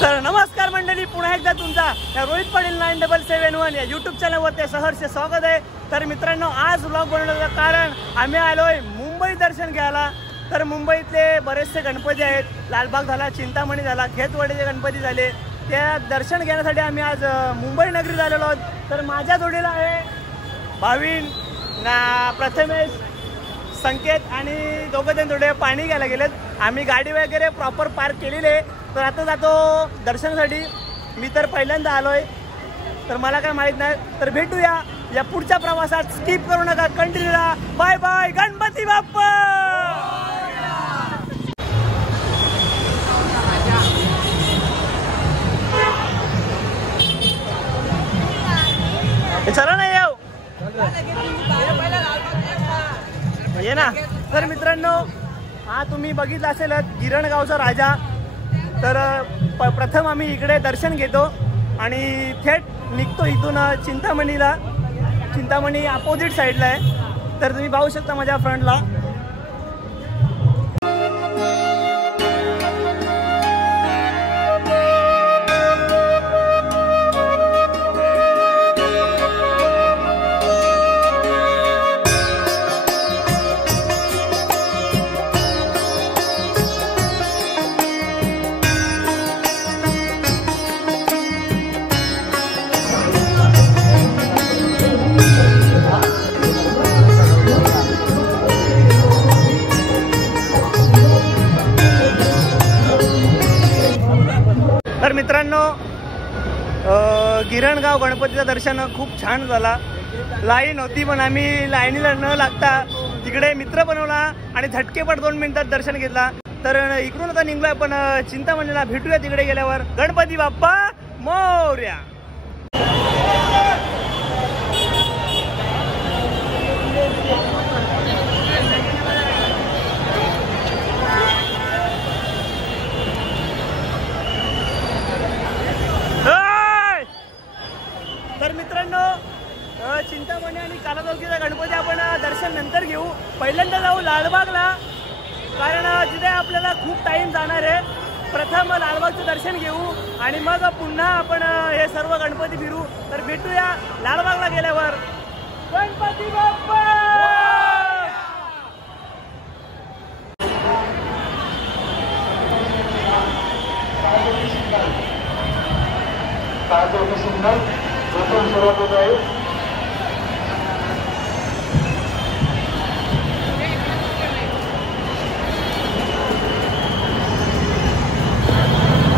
तर नमस्कार मंडळी, पुन्हा एकदा तुमचा या रोहित पाटील 9771 या यूट्यूब चॅनलवर सहर्ष स्वागत आहे। तर मित्रांनो, आज व्लॉग बनवण्याचं कारण आम्ही आलोय मुंबई दर्शन घ्यायला। तर मुंबईतले बरेचसे गणपती आहेत, लालबाग झाला, चिंतामणी झाला, खेतवाडीचे गणपती झाले, त्या दर्शन घेण्यासाठी आम्ही आज मुंबई नगरीत आलेलो आहोत। तर माझ्या जोडीला आहे भाविन ना प्रथमेश, संकेत आणि दोघंजण थोडे पाणी घ्यायला गेलेत। आम्ही गाडी वगैरे प्रॉपर पार्क केलेली आहे। तर आता जातो दर्शनासाठी। मी तर पहिल्यांदा आलोय, तर मला काय माहित नाही। तर भेटूया या पुढच्या प्रवासात, स्किप करू नका, कंटिन्यू राहा। Bye bye, Ganpati Bappa. चला नाही येऊ ये ना। तर मित्रांनो, हा तुम्ही बघितलं असेल गिरणगावचा राजा। तर प्रथम आम्ही इकडे दर्शन घेतो आणि थेट निघतो इथून चिंतामणीला। चिंतामणी अपोजिट साईडला आहे, तर तुम्ही पाहू शकता माझ्या फ्रंटला। तर मित्रांनो, गिरणगाव गणपतीचं दर्शन खूप छान झाला। लाईन होती, पण आम्ही लाईनीला न लागता तिकडे मित्र बनवला आणि झटकेपट 2 मिनिटात दर्शन घेतला। तर इकडून आता निघलोय आपण चिंतामणीला। भेटूया तिकडे गेल्यावर। गणपती बाप्पा मोरया। तर मित्रांनो, चिंतामणी आणि कालादौकीचा गणपती आपण दर्शन नंतर घेऊ। पहिल्यांदा जाऊ लालबागला, कारण तिथे आपल्याला खूप टाइम जाणार आहे। प्रथम लालबागचं दर्शन घेऊ आणि मग पुन्हा आपण हे सर्व गणपती फिरू। तर भेटूया लालबागला गेल्यावर। गणपती बाप्पा।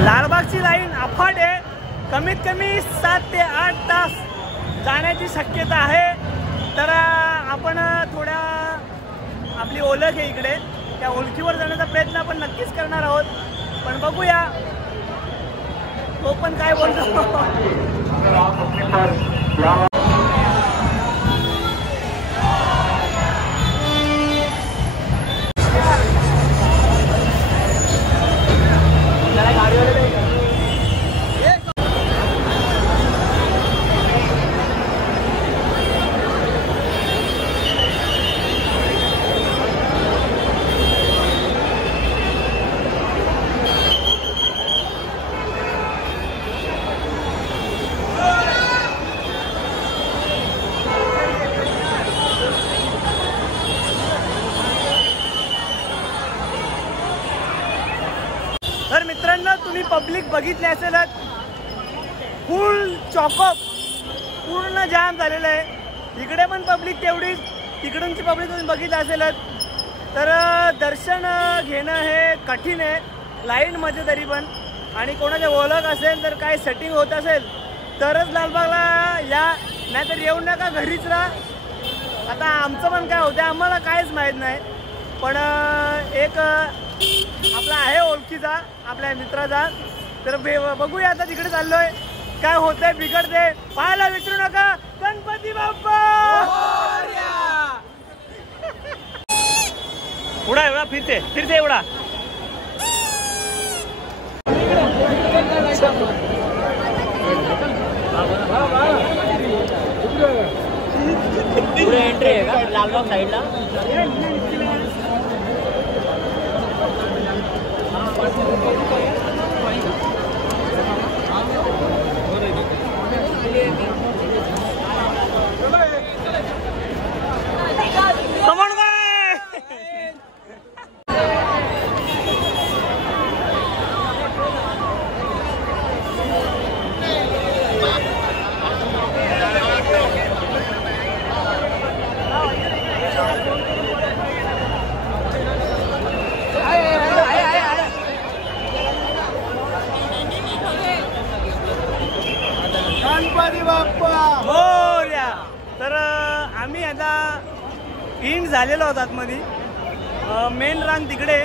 लालबागची लाईन अफाट आहे, कमीत कमी 7 ते 8 तास जाण्याची शक्यता आहे। तर आपण थोड्या आपली ओळख आहे इकडे, त्या ओळखीवर जाण्याचा प्रयत्न आपण नक्कीच करणार आहोत। पण बघूया तो पण काय बोलतो। तर मित्रांनो, तुम्ही पब्लिक बघितले असेल, फुल चॉकअप, पूर्ण जाम झालेलं आहे। इकडे पण पब्लिक तेवढीच, तिकडूनची पब्लिक तुम्ही बघितलं असेल। तर दर्शन घेणं हे कठीण आहे लाईनमध्ये तरी पण। आणि कोणाची ओळख असेल, तर काय सेटिंग होत असेल तरच लालबागला या, नाहीतर येऊ नका, घरीच राहा। आता आमचं पण काय होतं आम्हाला काहीच माहीत नाही, पण एक आपला आहे ओळखीचा, आपल्या मित्राचा। तर बघूया आता, तिकडे चाललोय, काय होतंय बिघडते पाहायला विसरू नका। गणपती बाप्पा। उडा एवढा फिरते फिरते एवढा। एंट्री आहे का लालबाग साईडला? मोरया. तर आम्ही आता इंड झालेलो आहोत आतमध्ये. मेन रांग तिकडे.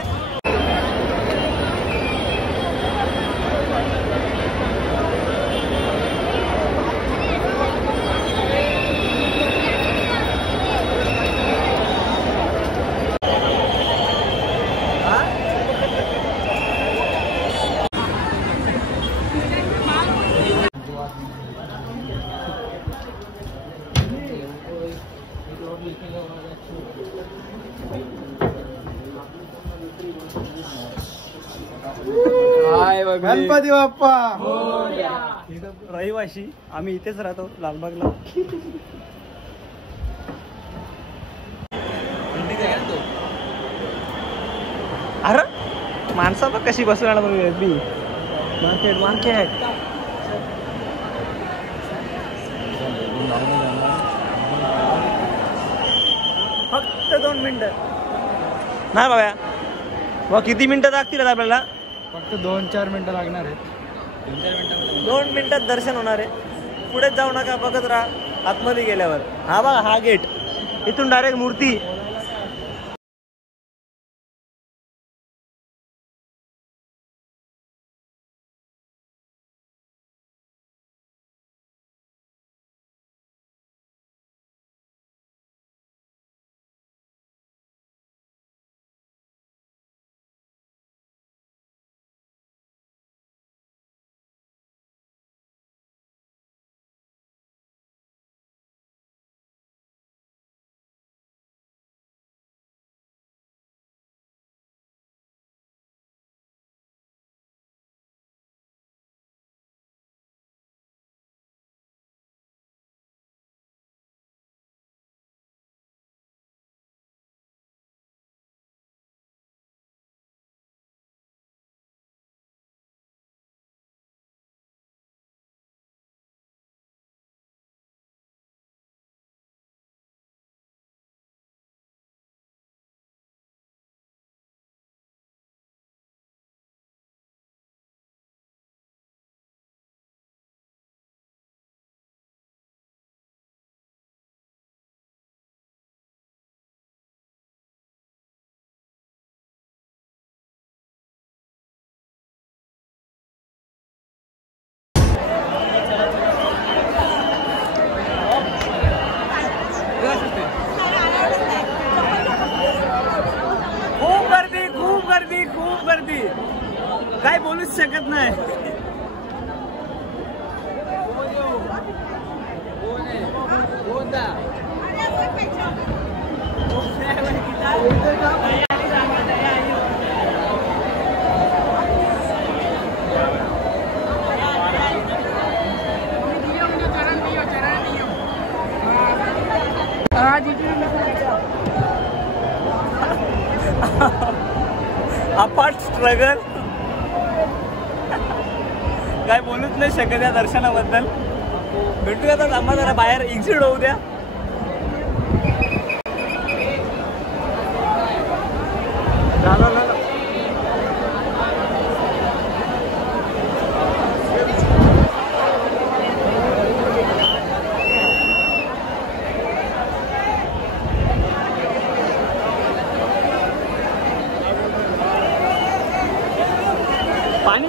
गणपती बाप्पा. रहिवाशी आम्ही इथेच राहतो लालबागला. अरे माणसा बघ कशी बसून आला बी. मार्केट मार्केट फक्त 2 मिनिटं नाही बाबा. मग किती मिनिटं लागतील आपल्याला? फक्त 2-4 मिनिटं लागणार आहेत. 2 मिनिटात दर्शन होणार आहे. पुढे जाऊ नका, बघत राहा. आतमध्ये गेल्यावर हा बघा हा गेट. इथून डायरेक्ट मूर्ती. खूप गर्दी. काय बोलूच शकत नाही. Apart struggle. काय बोलूच नाही शकत या दर्शनाबद्दल. भेटूया आता. आम्हाला जरा बाहेर एक्झिट होऊ द्या. पाणी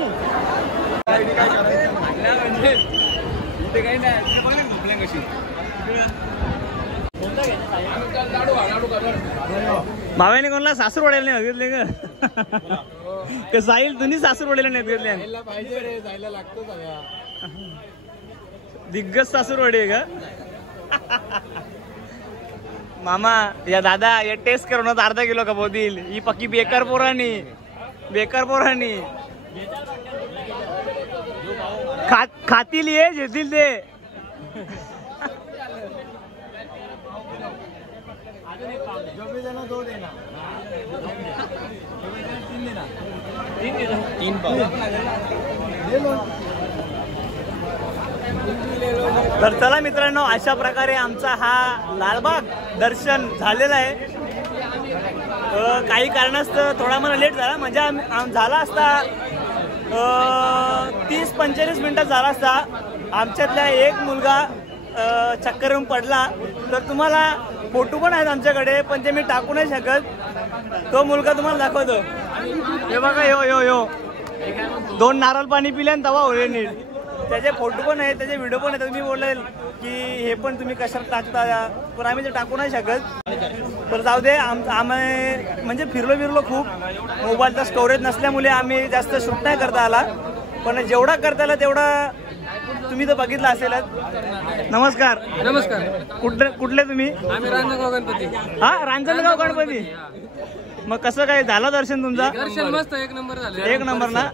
इथे काही नाही. बघ ना झोपल्या कशी. भावाने कोणाला सासूर वडायला नाही बघितले का? साहिल तुम्ही सासूर वडायला नाही बघितले पाहिजे रे, जायला लागतो. दिग्गज सासूर वडे आहे का मामा? या दादा या टेस्ट करून अर्धा किलो का बोधील. ही पक्की बेकार पोरानी खातील ये घेतील ते. तर चला मित्रांनो, अशा प्रकारे आमचा हा लालबाग दर्शन झालेला आहे. काही कारणास्तव थोडा मला लेट झाला. म्हणजे झाला असता 30-45 मिनिटात झाला असता. आमच्यातला एक मुलगा चक्कर येऊन पडला, तर तुम्हाला फोटो पण आहेत आमच्याकडे, पण ते मी टाकू नाही शकत. तो मुलगा तुम्हाला दाखवतो. हे बघा, यो 2 नारळ पाणी पिले आणि तवा होईल नीट. त्याचे फोटो पण आहेत, त्याचे व्हिडिओ पण आहेत. तुम्ही बोलेल की हे पण तुम्ही कशाला टाकता, पण आम्ही ते टाकू नाही शकत. तर जाऊ दे. आम्ही म्हणजे फिरलो खूप. मोबाईलचा स्टोरेज नसल्यामुळे आम्ही जास्त शूट नाही करता आला, पण जेवढा करता आला तेवढा तुम्ही तर बघितलं असेलच. नमस्कार. कुठले तुम्ही? आम्ही रांजणगाव गणपती. हा, रांजणगाव गणपती. मग कसं काय झालं दर्शन तुमचं? दर्शन मस्त, 1 नंबर झालं. 1 नंबर ना.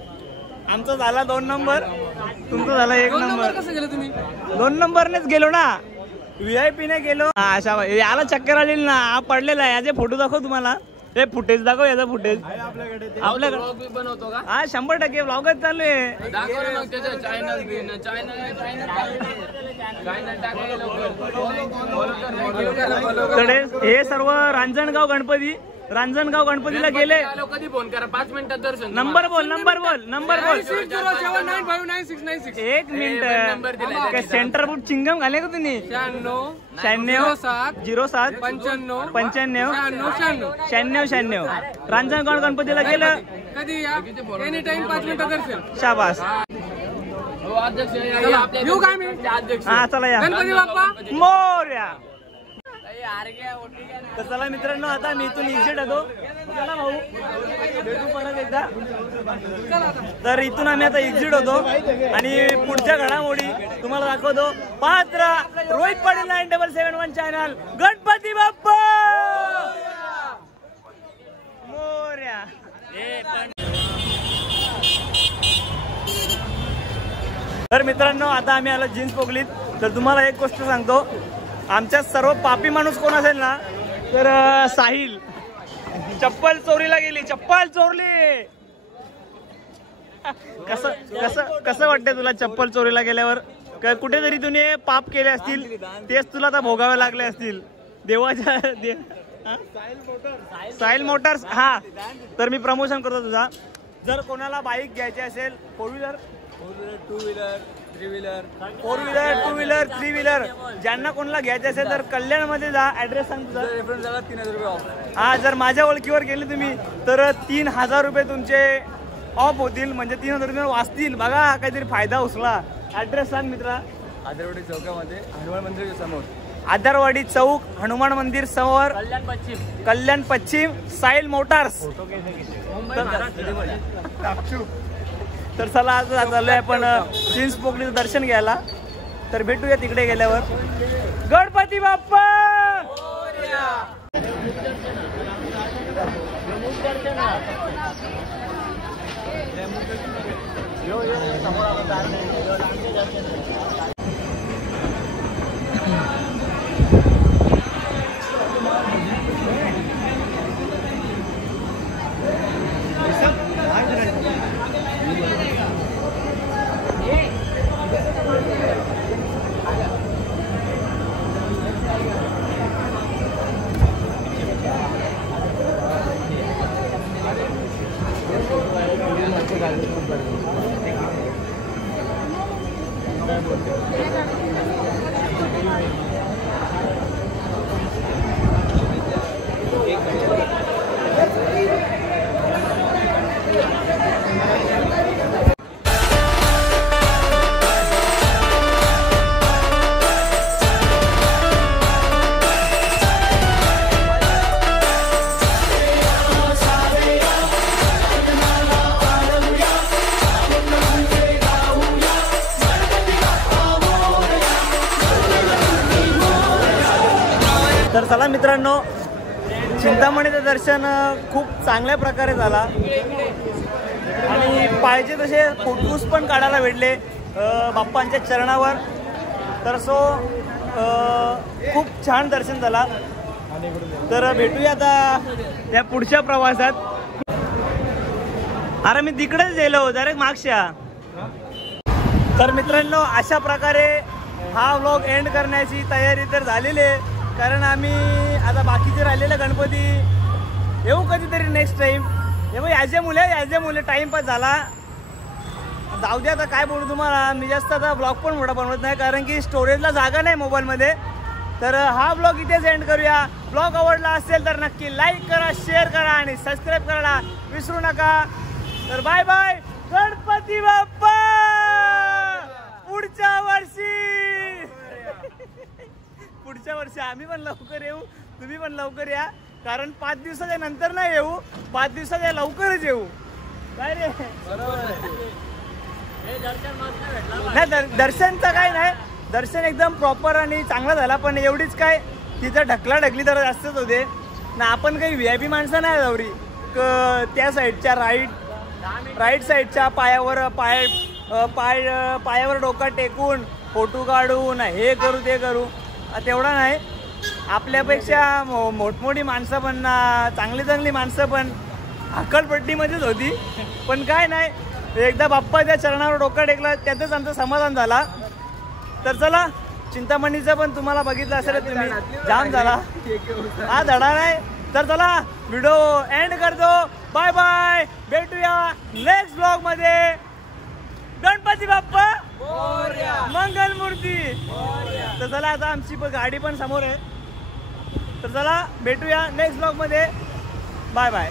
आमचा झाला 2 नंबर, तुमचं झाला 1 नंबर. कसं गेलं तुम्ही? 2 नंबरनेच गेलो ना, VIP ने गेलो. अशा याला चक्कर आलेली ना, हा पडलेला आहे. याचे फोटो दाखव तुम्हाला. हे फुटेज दाखव, याचा फुटेज आपल्याकडे बनवतो का? हा 100% व्लॉगच चालू आहे. हे सर्व रांजणगाव गणपतीला गेले. कधी फोन करा, 5 मिनिटात दर्शन. नंबर बोल. 607959696. 1 मिनिट. सेंटर फूट चिंगम घाले का तुम्ही? 96 07 95 96 रांजणगाव गणपतीला गेलं. कधी या, एनी टाइम 5 मिनिटात दर्शन. शाबास. येऊ काय मी? हा चला या. गणपती बाप्पा मोरया. तर चला मित्रांनो, आता मी इथून एक्झिट होतो. चला भाऊ, भेटू परत एकदा. तर इथून आम्ही आता एक्झिट होतो आणि पुढच्या घडामोडी तुम्हाला दाखवतो. पात्र रोहित पाटील 9771 चॅनल. गणपती बाप्पा मोरया. तर मित्रांनो, आता आम्ही आलो जीन्स पोकलीत. तर तुम्हाला एक गोष्ट सांगतो, आमच्यात सर्व पापी माणूस कोण असेल ना, तर साहिल. चप्पल चोरीला गेली, चप्पल चोरली. कसं वाटतंय तुला चप्पल चोरीला गेल्यावर? कुठेतरी तुम्ही पाप केले असतील, तेच तुला आता भोगावे लागले असतील. देवाच्या साहिल मोटर्स. हा, तर मी प्रमोशन करतो तुझा. जर कोणाला बाईक घ्यायची असेल, 4 व्हीलर 2 व्हीलर 3 व्हीलर ज्यांना कोणाला घ्यायचे असेल तर कल्याणमध्ये जा. ऍड्रेस सांग तुझा. 3000 रुपये ऑफ. हा, जर माझ्या ओळखीवर गेले तुम्ही तर 3000 रुपये तुमचे ऑफ होतील, म्हणजे 3000 रुपये वाचतील. बघा, काहीतरी फायदा उचला. ऍड्रेस सांग मित्रा. आदरवाडी चौकामध्ये हनुमान मंदिर समोर. आदरवाडी चौक, हनुमान मंदिर समोर, कल्याण पश्चिम, साहिल मोटार्स. तर चला, आज चाललोय आपण जीन्स पोकलीचं दर्शन घ्यायला. तर भेटूया तिकडे गेल्यावर. गणपती बाप्पा. तर चला मित्रांनो, चिंतामणीचं दर्शन खूप चांगल्या प्रकारे झाला आणि पाहिजे तसे फोटोज पण काढायला भेटले बाप्पांच्या चरणावर. तर खूप छान दर्शन झाला. तर भेटूया आता त्या पुढच्या प्रवासात. अरे मी तिकडेच गेलो डायरेक्ट मागच्या. तर मित्रांनो, अशा प्रकारे हा व्लॉग एंड करण्याची तयारी तर झालेली आहे, कारण आम्ही आता बाकीचे राहिलेले गणपती येऊ कधीतरी नेक्स्ट टाइम. हे बघ, याचे मुले टाइमपास झाला. जाऊ दे आता काय बोलू तुम्हाला. मी जास्त आता ब्लॉग पण मोठा बनवत नाही कारण की स्टोरेजला जागा नाही मोबाईलमध्ये. तर हा ब्लॉग इथेच एंड करूया. ब्लॉग आवडला असेल तर नक्की लाईक करा, शेअर करा आणि सबस्क्राईब करायला विसरू नका. तर बाय बाय. गणपती बाप्पा पुढच्या वर्षी. पुढच्या वर्षी आम्ही पण लवकर येऊ, तुम्ही पण लवकर या. कारण 5 दिवसाच्या नंतर नाही येऊ, 5 दिवसाच्या लवकरच येऊ. काय रे नाही दर्शनचं काय नाही, दर्शन एकदम प्रॉपर आणि चांगला झाला. पण एवढीच काय तिथं ढकली तर जास्तच होते ना. आपण काही VIP माणसं नाही जावरी. त्या साईडच्या राईट साईडच्या पायावर डोका टेकून फोटो काढून हे करू ते करू तेवढा नाही. आपल्यापेक्षा मोठमोठी माणसं पण चांगली माणसं पण हक्कलपट्टीमध्येच होती. पण काय नाही, एकदा बाप्पाच्या चरणावर डोका टेकला त्यातच आमचं समाधान झाला. तर चला, चिंतामणीचं पण तुम्हाला बघितलं असेल तुम्ही, जाम झाला हा धडा नाही. तर चला व्हिडिओ एंड करतो. Bye bye. भेटूया नेक्स्ट ब्लॉग मध्ये. गणपती बाप्पा मंगलमूर्ती. तर चला आता आमची गाडी पण समोर आहे. तर चला भेटूया नेक्स्ट ब्लॉग मध्ये. Bye bye.